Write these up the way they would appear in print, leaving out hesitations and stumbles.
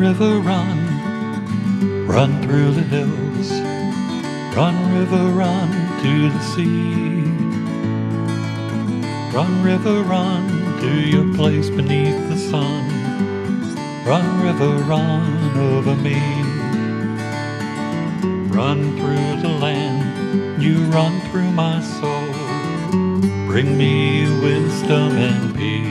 river, run, run through the hills. Run, river, run to the sea. Run, river, run to your place beneath the sun. Run, river, run over me. Run through the land, you run through my soul. Bring me wisdom and peace.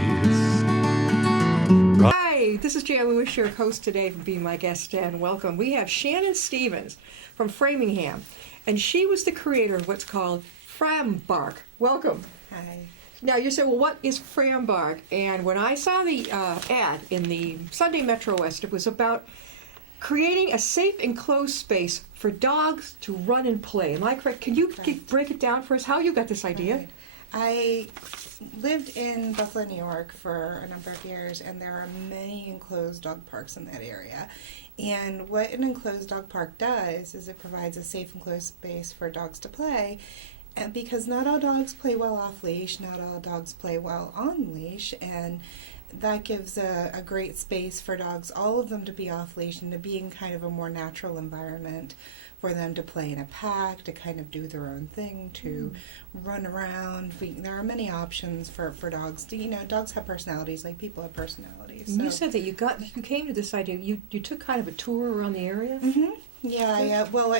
Hi, this is Jan Lewis, your host today for being my guest, and welcome. We have Shannon Stevens from Framingham, and she was the creator of what's called FramBARK. Welcome. Hi. Now, you said, well, what is FramBARK? And when I saw the ad in the Sunday Metro West, it was about creating a safe enclosed space for dogs to run and play. Am I correct? Can you break it down for us how you got this idea? Right. I lived in Buffalo, New York for a number of years, and there are many enclosed dog parks in that area. And what an enclosed dog park does is it provides a safe enclosed space for dogs to play. And because not all dogs play well off leash, not all dogs play well on leash, and that gives a great space for dogs, all of them, to be off leash and to be in kind of a more natural environment for them to play in a pack, to kind of do their own thing, to run around. There are many options for dogs. Dogs have personalities like people have personalities. So. You said that you came to this idea. You took kind of a tour around the area. Mm-hmm. Yeah. Well,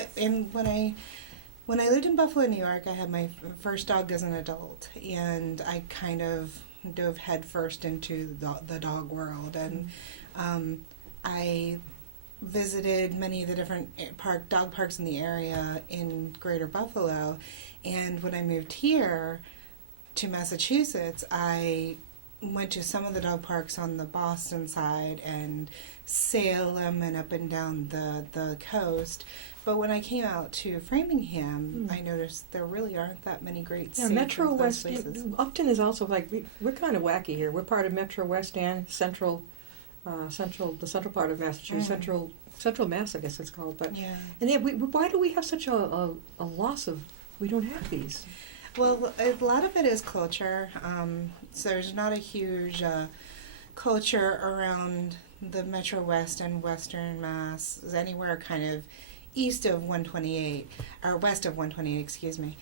when I lived in Buffalo, New York, I had my first dog as an adult, and I kind of dove headfirst into the dog world, and I visited many of the different dog parks in the area in Greater Buffalo, and when I moved here to Massachusetts, I went to some of the dog parks on the Boston side and Salem and up and down the coast. But when I came out to Framingham, I noticed there really aren't that many great safe Metro West places. Upton is also we're kind of wacky here. We're part of Metro West and Central part of Massachusetts, Central Mass, I guess it's called. But Yeah. and why do we have such a loss of? We don't have these. Well, a lot of it is culture. So there's not a huge culture around the Metro West and Western Mass, anywhere kind of east of 128, or west of 128, excuse me.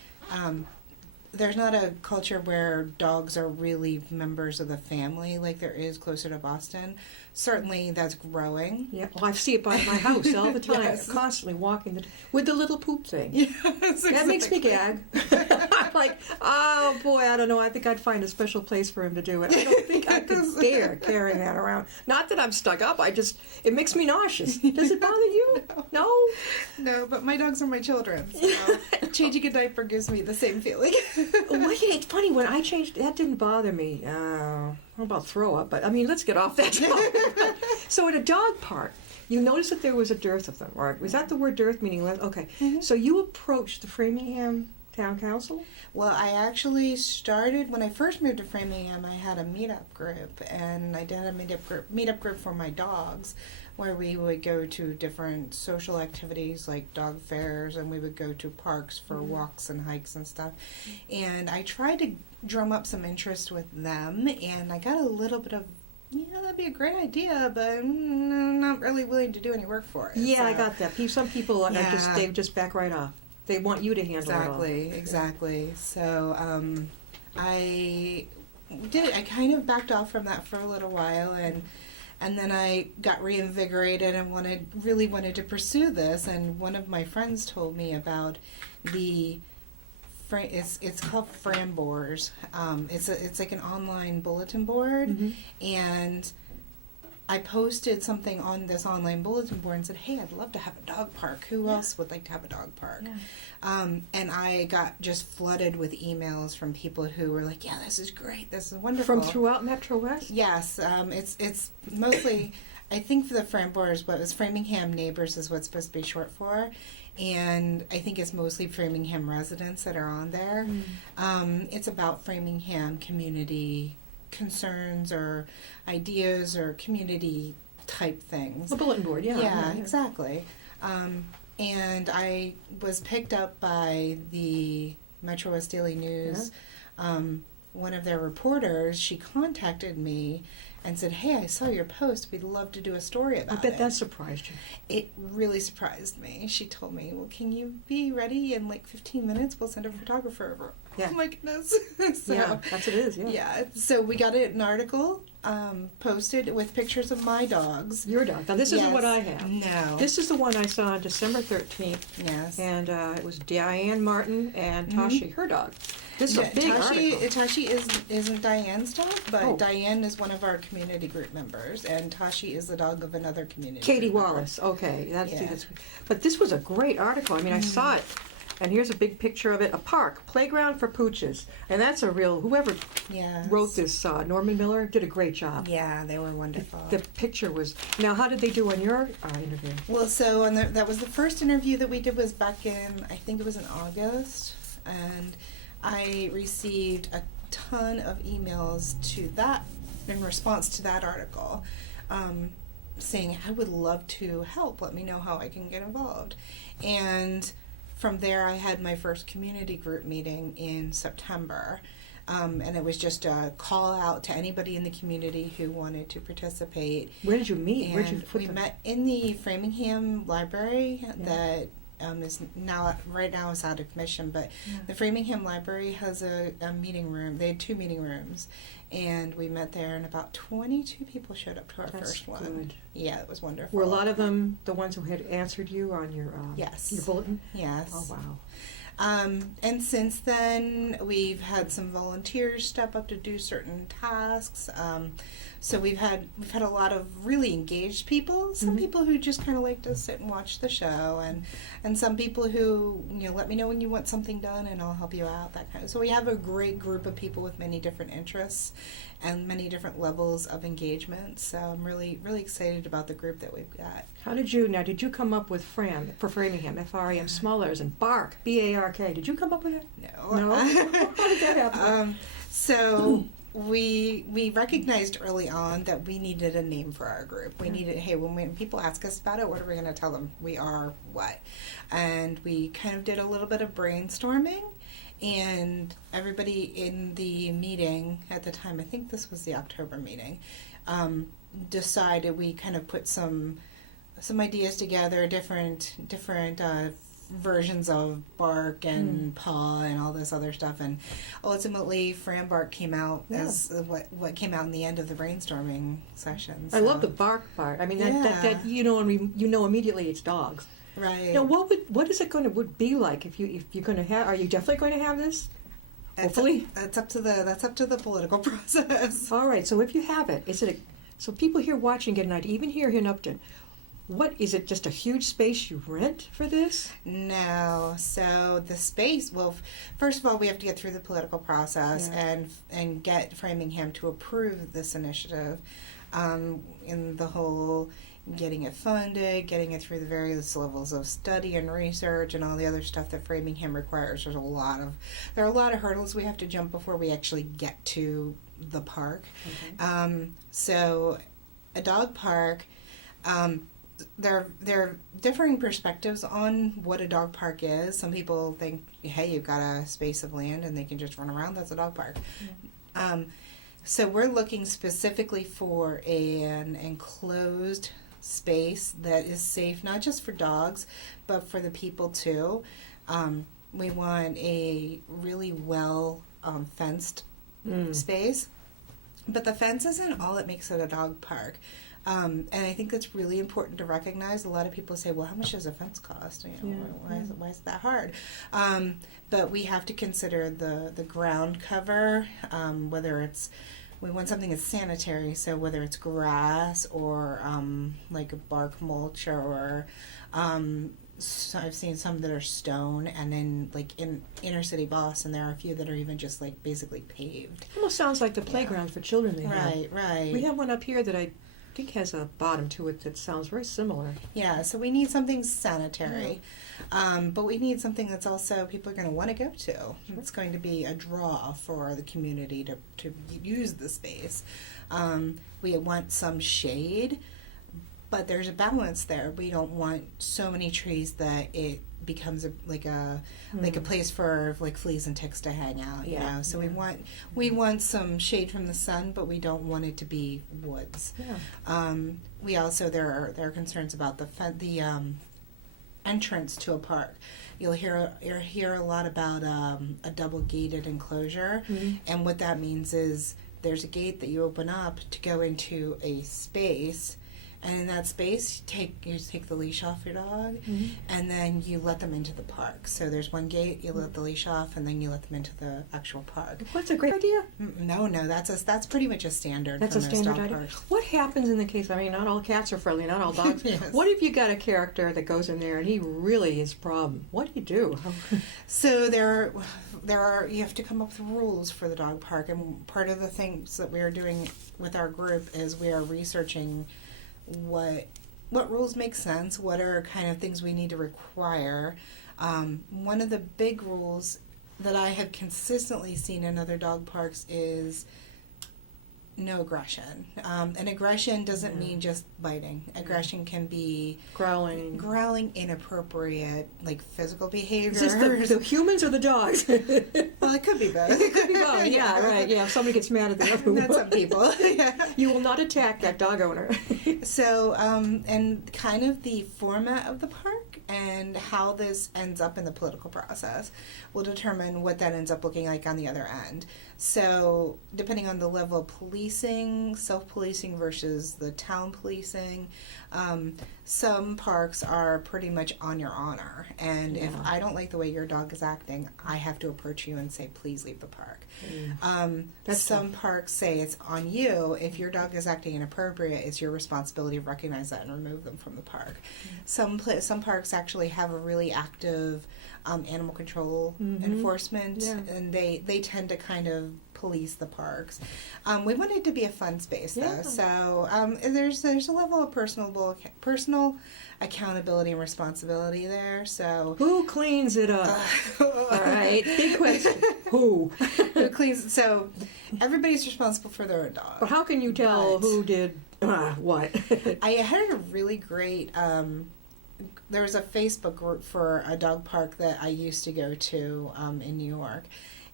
There's not a culture where dogs are really members of the family like there is closer to Boston. Certainly that's growing. Yeah, well, I see it by my house all the time, Yes. constantly walking with the little poop thing. Yes, That makes me gag. I'm like, oh boy, I don't know. I think I'd find a special place for him to do it. I don't think I could dare carrying that around. Not that I'm stuck up. It makes me nauseous. Does it bother you? No? No, but my dogs are my children. So changing a diaper gives me the same feeling. Well, yeah, it's funny. When I changed, that didn't bother me. How about throw up? But I mean, let's get off that topic. So at a dog park, you noticed that there was a dearth of them, right? Was that the word dearth, meaning less? Okay. Mm-hmm. So you approached the Framingham Town Council? Well, I actually started, when I first moved to Framingham, I had a meetup group, and I did a meetup group for my dogs, where we would go to different social activities like dog fairs, and we would go to parks for walks and hikes and stuff. And I tried to drum up some interest with them, and I got a little bit of, that'd be a great idea, but I'm not really willing to do any work for it. Yeah, so. I got that. Some people they just back right off. They want you to handle it all. Exactly. So I kind of backed off from that for a little while, and then I got reinvigorated and really wanted to pursue this. And one of my friends told me about it's called FramBARK. It's like an online bulletin board, and I posted something on this online bulletin board and said, hey, I'd love to have a dog park. Who else would like to have a dog park? Yeah. And I got just flooded with emails from people who were like, yeah, this is great. This is wonderful. From throughout Metro West? Yes. It's mostly, I think for the FramBARK, what was Framingham Neighbors is what's supposed to be short for. And I think it's mostly Framingham residents that are on there. It's about Framingham community concerns or ideas or community type things. A bulletin board, yeah. Yeah, exactly. And I was picked up by the Metro West Daily News. One of their reporters, she contacted me and said, "Hey, I saw your post. We'd love to do a story about I bet it." that surprised you. It really surprised me. She told me, "Well, can you be ready in like 15 minutes? We'll send a photographer over." Yeah. Oh my goodness. So, Yeah, that's what it is, yeah. yeah. So we got an article posted with pictures of my dogs. Your dog. Now, this isn't Yes. what I have. No. This is the one I saw on December 13th, Yes. and it was Diane Martin and Tashi, her dog. This is a big article. Tashi isn't Diane's dog, but Oh. Diane is one of our community group members, and Tashi is the dog of another community Katie group member. Wallace. Okay, Yeah. that's. But this was a great article. I mean, I saw it, and here's a big picture of it: a park, playground for pooches, and that's a real. Whoever Yes. wrote this, Norman Miller, did a great job. Yeah, they were wonderful. The picture was. Now, how did they do on your interview? Well, so that was the first interview that we did was back in, I think it was in August, and I received a ton of emails to that in response to that article, saying, "I would love to help. Let me know how I can get involved." And from there, I had my first community group meeting in September. And it was just a call out to anybody in the community who wanted to participate. Where did you meet? Where did you And put we them? met in the Framingham Library that is right now is out of commission, but the Framingham Library has a meeting room. They had 2 meeting rooms, and we met there, and about 22 people showed up to our That's first one. good. Yeah, it was wonderful. Were a lot of them the ones who had answered you on your Yes. your bulletin? Yes. Oh wow. And since then, we've had some volunteers step up to do certain tasks. So we've had a lot of really engaged people. Some people who just kind of like to sit and watch the show, and some people who let me know when you want something done, and I'll help you out. That kind of. So we have a great group of people with many different interests and many different levels of engagement. So I'm really excited about the group that we've got. How did you come up with Fram for Framingham, FRAM, small letters, and BARK, BARK? Did you come up with it? No. How did that happen? So we recognized early on that we needed a name for our group. We needed, hey, when people ask us about it, what are we going to tell them? We are what? And we kind of did a little bit of brainstorming, and everybody in the meeting at the time, I think this was the October meeting, decided we kind of put some ideas together, different versions of bark and paw and all this other stuff, and ultimately FramBARK came out as what came out in the end of the brainstorming sessions. I love the bark part. I mean, that you know immediately it's dogs. Right. Now, what is it going to be like if you're going to have? Are you definitely going to have this? Hopefully, that's up to the political process. All right. So if you have it, so people here watching get an idea. Even here in Upton. What is it? Just a huge space you rent for this? No. So the space. Well, first of all, we have to get through the political process and get Framingham to approve this initiative. In the whole getting it funded, getting it through the various levels of study and research, and all the other stuff that Framingham requires. There are a lot of hurdles we have to jump before we actually get to the park. Okay. So a dog park. There are differing perspectives on what a dog park is. Some people think, hey, you've got a space of land and they can just run around. That's a dog park. Yeah. So we're looking specifically for an enclosed space that is safe, not just for dogs, but for the people too. We want a really well fenced space. But the fence isn't all that makes it a dog park. And I think that's really important to recognize. A lot of people say, well, how much does a fence cost? Why is it that hard? But we have to consider the ground cover, whether we want something that's sanitary, so whether it's grass or like a bark mulch or so I've seen some that are stone, and then like in inner city Boston, there are a few that are even just like basically paved. Almost sounds like the playground for children they have. Right. We have one up here that I think has a bottom to it that sounds very similar. Yeah, so we need something sanitary, but we need something that's also people are going to want to go to. Sure. It's going to be a draw for the community to use the space. We want some shade, but there's a balance there. We don't want so many trees that it becomes like a place for like fleas and ticks to hang out, you know. So we want some shade from the sun, but we don't want it to be woods. We also there are concerns about the entrance to a park. You'll hear a lot about a double gated enclosure, and what that means is there's a gate that you open up to go into a space, and in that space you take the leash off your dog, and then you let them into the park. So there's one gate, you let the leash off, and then you let them into the actual park. What's a great idea? No, that's pretty much a standard. That's for a most standard dog idea. parks. What happens in the case? I mean, not all cats are friendly, not all dogs. Yes. What if you got a character that goes in there and he really is a problem? What do you do? So there are you have to come up with rules for the dog park, and part of the things that we are doing with our group is we are researching what rules make sense, what are kind of things we need to require. One of the big rules that I have consistently seen in other dog parks is no aggression. And aggression doesn't mean just biting. Aggression can be growling, inappropriate, like physical behavior. Is this the humans or the dogs? Well, it could be both. It could be both. Yeah, right. Yeah, if somebody gets mad at the other one. That's some people. Yeah. You will not attack that dog owner. So, and kind of the format of the park and how this ends up in the political process will determine what that ends up looking like on the other end. So, depending on the level of policing, self-policing versus the town policing, some parks are pretty much on your honor. And if I don't like the way your dog is acting, I have to approach you and say, please leave the park. Some parks say it's on you. If your dog is acting inappropriate, it's your responsibility to recognize that and remove them from the park. Some parks actually have a really active animal control enforcement, and they tend to kind of police the parks. We want it to be a fun space, though. So there's a level of personal accountability and responsibility there. So who cleans it up? All right, big question. Who cleans? So everybody's responsible for their own dog. But how can you tell who did what? I had a really great. There was a Facebook group for a dog park that I used to go to in New York,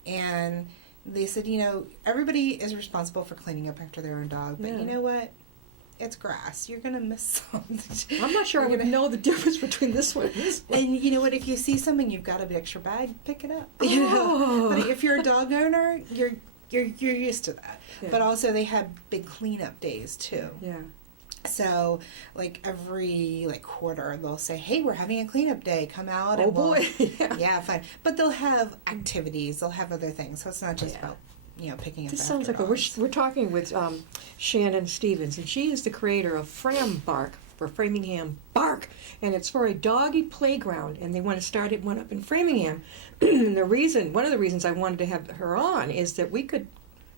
and they said, everybody is responsible for cleaning up after their own dog, but you know what? It's grass. You're going to miss something. I'm not sure I would know the difference between this one and this one. And you know what? If you see something, you've got a big extra bag, pick it up. But if you're a dog owner, you're used to that. Yeah. But also they have big cleanup days too. Yeah. So, every quarter, they'll say, "Hey, we're having a cleanup day. Come out." Oh boy! Yeah, fine. But they'll have activities. They'll have other things. So it's not just about picking up. This sounds like we're talking with Shannon Stevens, and she is the creator of FramBARK for Framingham Bark, and it's for a doggy playground. And they want to start one up in Framingham. And one of the reasons I wanted to have her on is that we could.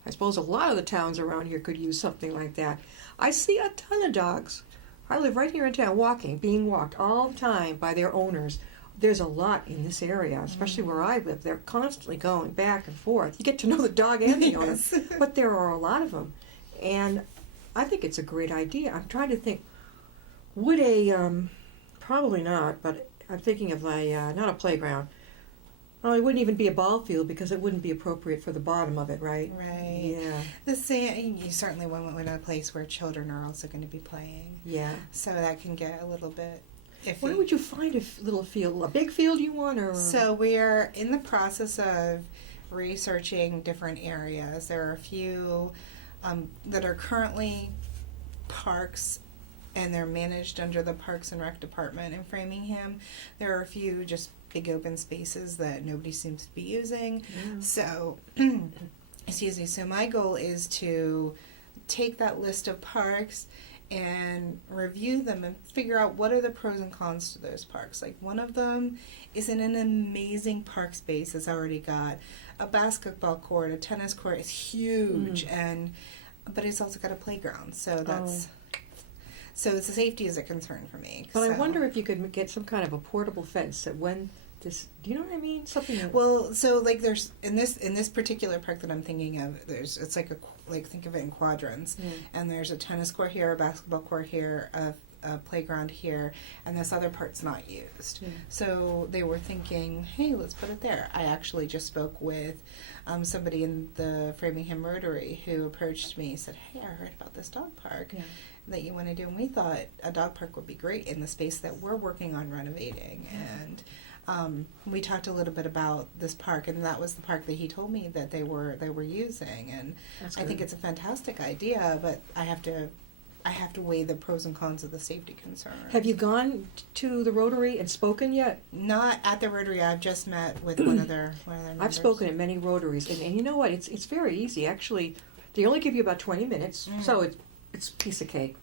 I suppose a lot of the towns around here could use something like that. I see a ton of dogs. I live right here in town, being walked all the time by their owners. There's a lot in this area, especially where I live. They're constantly going back and forth. You get to know the dog and the owner, but there are a lot of them. And I think it's a great idea. I'm trying to think, would probably not, but I'm thinking of not a playground. Well, it wouldn't even be a ball field because it wouldn't be appropriate for the bottom of it, right? Right. Yeah. You certainly want a place where children are also going to be playing. Yeah. So that can get a little bit iffy. Where would you find a little field? A big field you want? So we are in the process of researching different areas. There are a few that are currently parks, and they're managed under the Parks and Rec Department in Framingham. There are a few just big open spaces that nobody seems to be using. Yeah. So, excuse me. So my goal is to take that list of parks and review them and figure out what are the pros and cons to those parks. Like, one of them is in an amazing park space that's already got a basketball court, a tennis court. It's huge, but it's also got a playground. So that's so the safety is a concern for me. But I wonder if you could get some kind of a portable fence that when this, do you know what I mean? Something. Well, so there's in this particular park that I'm thinking of, it's think of it in quadrants, and there's a tennis court here, a basketball court here, a playground here, and this other part's not used. Yeah. So they were thinking, hey, let's put it there. I actually just spoke with somebody in the Framingham Rotary who approached me, said, hey, I heard about this dog park Yeah. that you want to do, and we thought a dog park would be great in the space that we're working on renovating. And we talked a little bit about this park, and that was the park that he told me that they were using. And That's I think good. it's a fantastic idea, but I have to weigh the pros and cons of the safety concerns. Have you gone to the Rotary and spoken yet? Not at the Rotary. I've just met with one of their members. I've spoken at many Rotaries, and you know what? It's very easy. Actually, they only give you about 20 minutes, so it's a piece of cake.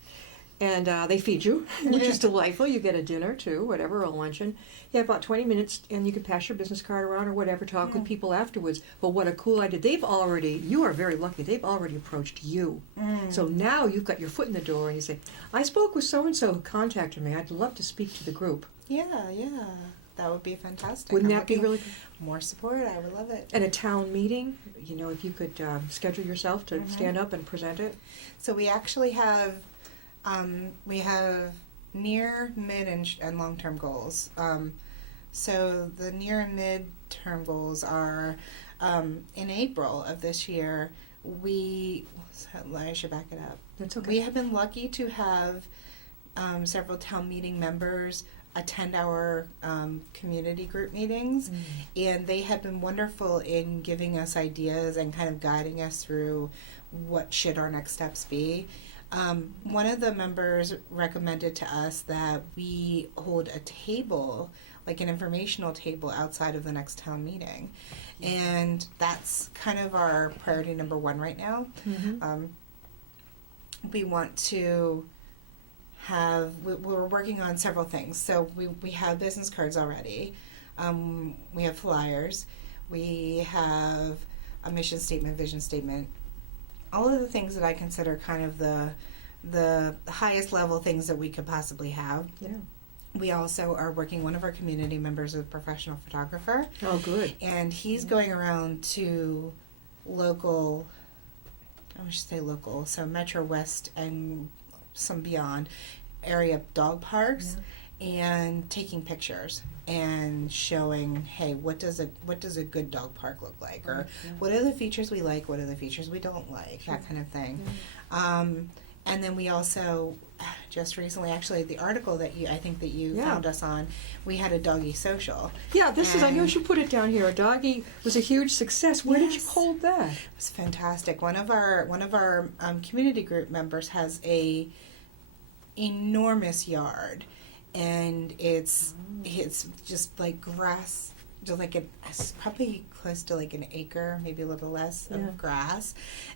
And they feed you, which is delightful. You get a dinner, too, whatever, a luncheon. You have about 20 minutes, and you can pass your business card around or whatever, talk with people afterwards. But what a cool idea. You are very lucky. They've already approached you. So now you've got your foot in the door, and you say, I spoke with so-and-so who contacted me. I'd love to speak to the group. Yeah. That would be fantastic. Wouldn't I'm that be looking really more support? I would love it. And a town meeting, if you could schedule yourself to stand up and present it. So we actually have near, mid, and long-term goals. So the near and mid-term goals are in April of this year. I should back it up. That's okay. We have been lucky to have several town meeting members attend our community group meetings, and they have been wonderful in giving us ideas and kind of guiding us through what should our next steps be. One of the members recommended to us that we hold a table, like an informational table outside of the next town meeting. And that's kind of our priority number one right now. We want to we're working on several things. So we have business cards already. We have flyers. We have a mission statement, vision statement. All of the things that I consider kind of the highest level things that we could possibly have. Yeah. We also are working, one of our community members is a professional photographer. Oh, good. And he's going around to local, so Metro West and some beyond area dog parks, and taking pictures and showing, hey, what does a good dog park look like, or what are the features we like, what are the features we don't like, that kind of thing. And then we also just recently, actually, the article that I think that you found us on, we had a doggy social. Yeah, I know you should put it down here. A doggy was a huge success. Where did you hold that? It was fantastic. One of our community group members has a enormous yard, and it's just like grass, just like it's probably close to like an acre, maybe a little less of grass,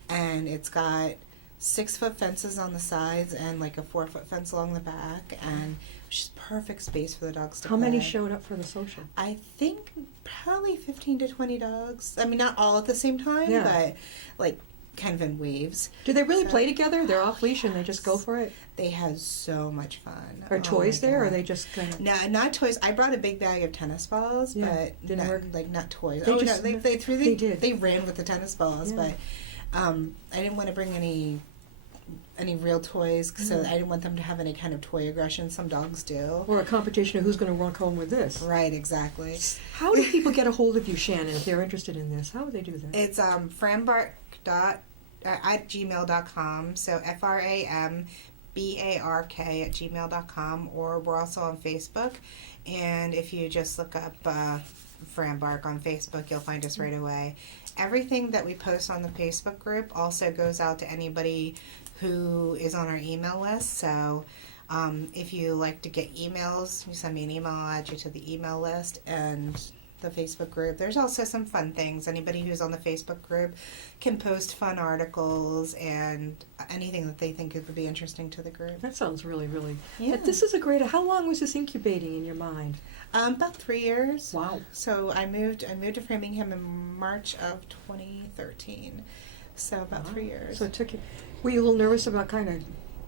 and it's got 6-foot fences on the sides and like a 4-foot fence along the back, and just perfect space for the dogs to How play. many showed up for the social? I think probably 15 to 20 dogs. I mean, not all at the same time, but like kind of in waves. Do they really play together? They're off leash and they just go for it? They had so much fun. Are toys there, or are they just kind of... No, not toys. I brought a big bag of tennis balls, but didn't work. Like not toys. They just, no, they ran with the tennis balls, Yeah. but I didn't want to bring any real toys, so I didn't want them to have any kind of toy aggression. Some dogs do. Or a competition of who's going to walk home with this. Right, exactly. How do people get a hold of you, Shannon, if they're interested in this? How would they do that? It's FramBARK at gmail.com, so FRAMBARK at gmail.com, or we're also on Facebook, and if you just look up FramBARK on Facebook, you'll find us right away. Everything that we post on the Facebook group also goes out to anybody who is on our email list, so if you like to get emails, you send me an email, I'll add you to the email list, and the Facebook group. There's also some fun things. Anybody who's on the Facebook group can post fun articles and anything that they think would be interesting to the group. That sounds really, really... Yeah. This is a great... How long was this incubating in your mind? About 3 years. Wow. So I moved to Framingham in March of 2013. So about 3 years. So it took you... Were you a little nervous about kind of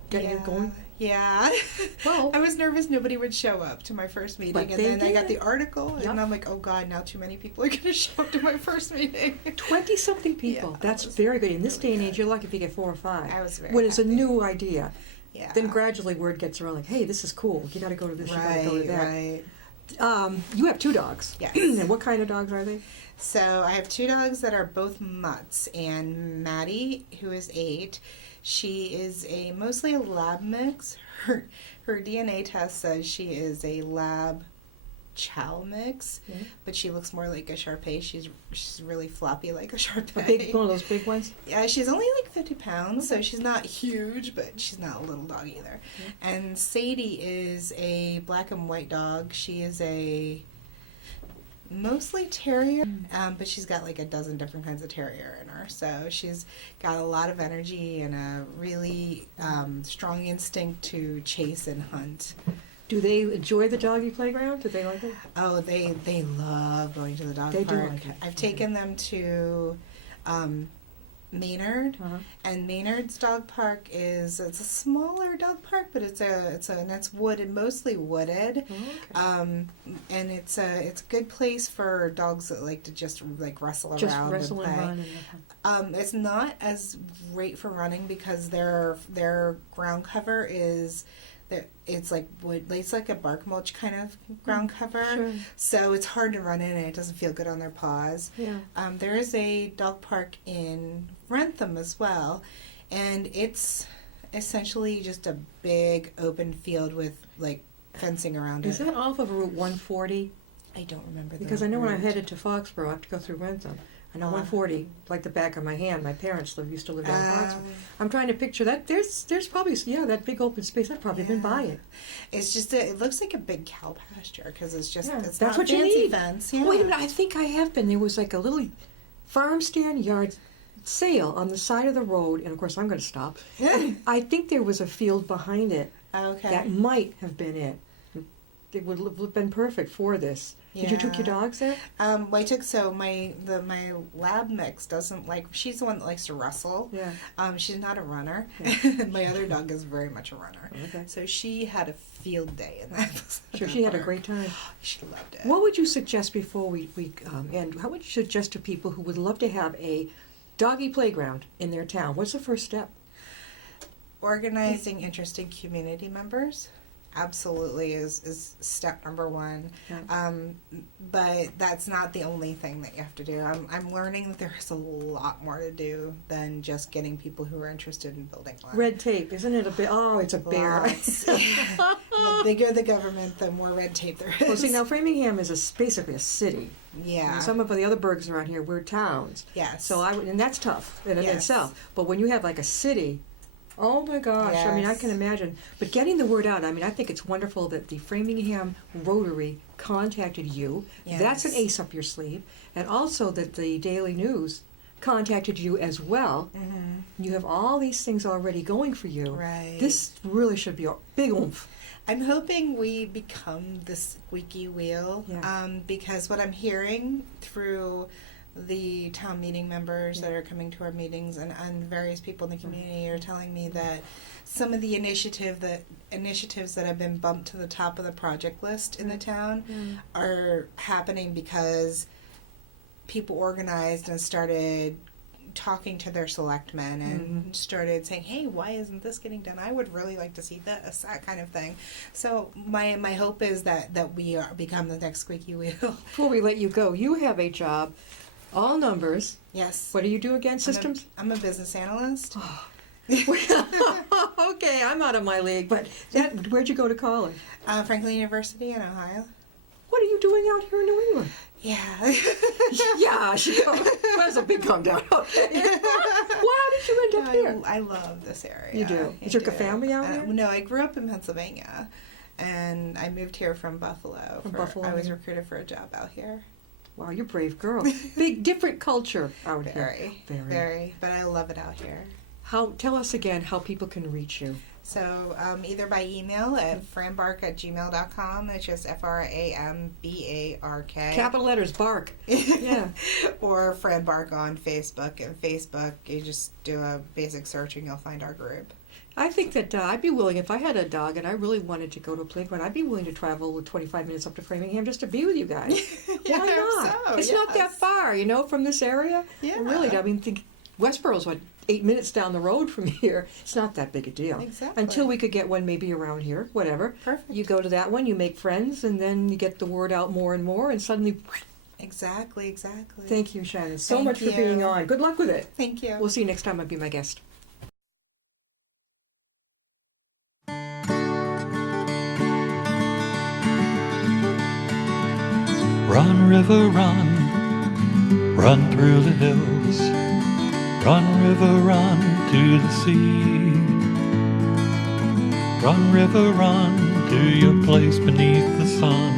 getting it going? Yeah. Well, I was nervous nobody would show up to my first meeting, but and then I got did. the article, and I'm like, oh God, now too many people are going to show up to my first meeting. 20-something people. Yeah, That's was very good. In this really day and age, good. you're lucky if you get 4 or 5. I was very When it's a happy. new idea. Yeah. Then gradually word gets around like, hey, this is cool. You got to go to this. You got to go to that. Right. You have 2 dogs. Yes. And what kind of dogs are they? So I have 2 dogs that are both mutts, and Maddie, who is 8, she is mostly a lab mix. Her DNA test says she is a lab chow mix, but she looks more like a Shar-Pei. She's really floppy like a Shar-Pei. One of those big ones? Yeah, she's only like 50 pounds, so she's not huge, but she's not a little dog either. And Sadie is a black and white dog. She is a mostly terrier, but she's got like a dozen different kinds of terrier in her. So she's got a lot of energy and a really strong instinct to chase and hunt. Do they enjoy the doggy playground? Do they like it? Oh, they love going to the dog They park. do like it. I've taken them to Maynard, and Maynard's dog park it's a smaller dog park, but it's wooded, mostly wooded. Oh, okay. And it's a good place for dogs that like to just like wrestle around and wrestle play. and run. It's not as great for running because their ground cover is. It's like wood. It's like a bark mulch kind of ground cover, Sure. so it's hard to run in, and it doesn't feel good on their paws. Yeah. There is a dog park in Rentham as well, and it's essentially just a big open field with like fencing around Is it. that off of Route 140? I don't remember the Because I know when I'm route. headed to Foxborough, I have to go through Rentham. I know 140, like the back of my hand. My parents used to live down in Foxborough. I'm trying to picture that. There's probably, that big open space. I've probably been by it. It's just it looks like a big cow pasture because it's just it's that's not what you fancy need. fence. Yeah. Wait a minute, I think I have been. There was like a little farm stand yard sale on the side of the road, and of course I'm going to stop. I think there was a field behind it. Okay. That might have been it. It would have been perfect for this. Did you took your dogs there? I took my lab mix doesn't like. She's the one that likes to wrestle. Yeah. She's not a runner. Yeah. My other dog is very much a runner. Okay. So she had a field day in that. Sure, she had a great time. She loved it. What would you suggest before we end? How would you suggest to people who would love to have a doggy playground in their town? What's the first step? Organizing interesting community members. Absolutely is step number 1. Yeah. But that's not the only thing that you have to do. I'm learning that there's a lot more to do than just getting people who are interested in building one. Red tape, isn't it a bit? Oh, it's a bear. The bigger the government, the more red tape there is. Well, see, now Framingham is basically a city. Yeah. And some of the other burgs around here, we're towns. Yes. So and that's tough in Yes. itself. But when you have like a city, oh my gosh, I mean, I Yes. can imagine. But getting the word out, I mean, I think it's wonderful that the Framingham Rotary contacted you. Yes. That's an ace up your sleeve. And also that the Daily News contacted you as well. Mm-hmm. You have all these things already going for you. Right. This really should be a big oomph. I'm hoping we become the squeaky wheel, because what I'm hearing through the town meeting members that are coming to our meetings and various people in the community are telling me that some of the initiatives that have been bumped to the top of the project list in the town are happening because people organized and started talking to their selectmen and started saying, hey, why isn't this getting done? I would really like to see this, that kind of thing. So my hope is that we become the next squeaky wheel. Before we let you go, you have a job, all numbers. Yes. What do you do again? Systems? I'm a business analyst. Okay, I'm out of my league, but where'd you go to college? Franklin University in Ohio. What are you doing out here in New England? Yeah. Yeah, that's a big come down. Okay. Why did you end up here? I love this area. You do? I Is your do. family out here? No, I grew up in Pennsylvania, and I moved here from Buffalo. I was recruited for a job out here. Wow, you're a brave girl. Big, different culture out here. Very. But I love it out here. Tell us again how people can reach you. So either by email at FramBARK@gmail.com. It's just FRAMBARK. Capital letters, bark. Yeah. Or FramBARK on Facebook. And Facebook, you just do a basic search and you'll find our group. I think that I'd be willing, if I had a dog and I really wanted to go to a playground, I'd be willing to travel 25 minutes up to Framingham just to be with you guys. Why not? So, It's not that far, from this area. Yeah. Really, I mean, Westboro's, 8 minutes down the road from here. It's not that big a deal. Exactly. Until we could get one maybe around here, whatever. Perfect. You go to that one, you make friends, and then you get the word out more and more, and suddenly... Exactly. Thank you, Shannon, so Thank much for you. being on. Good luck with it. Thank you. We'll see you next time I'll be my guest. Run, river, run, run through the hills. Run, river, run to the sea. Run, river, run to your place beneath the sun.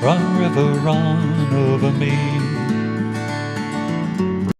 Run, river, run over me.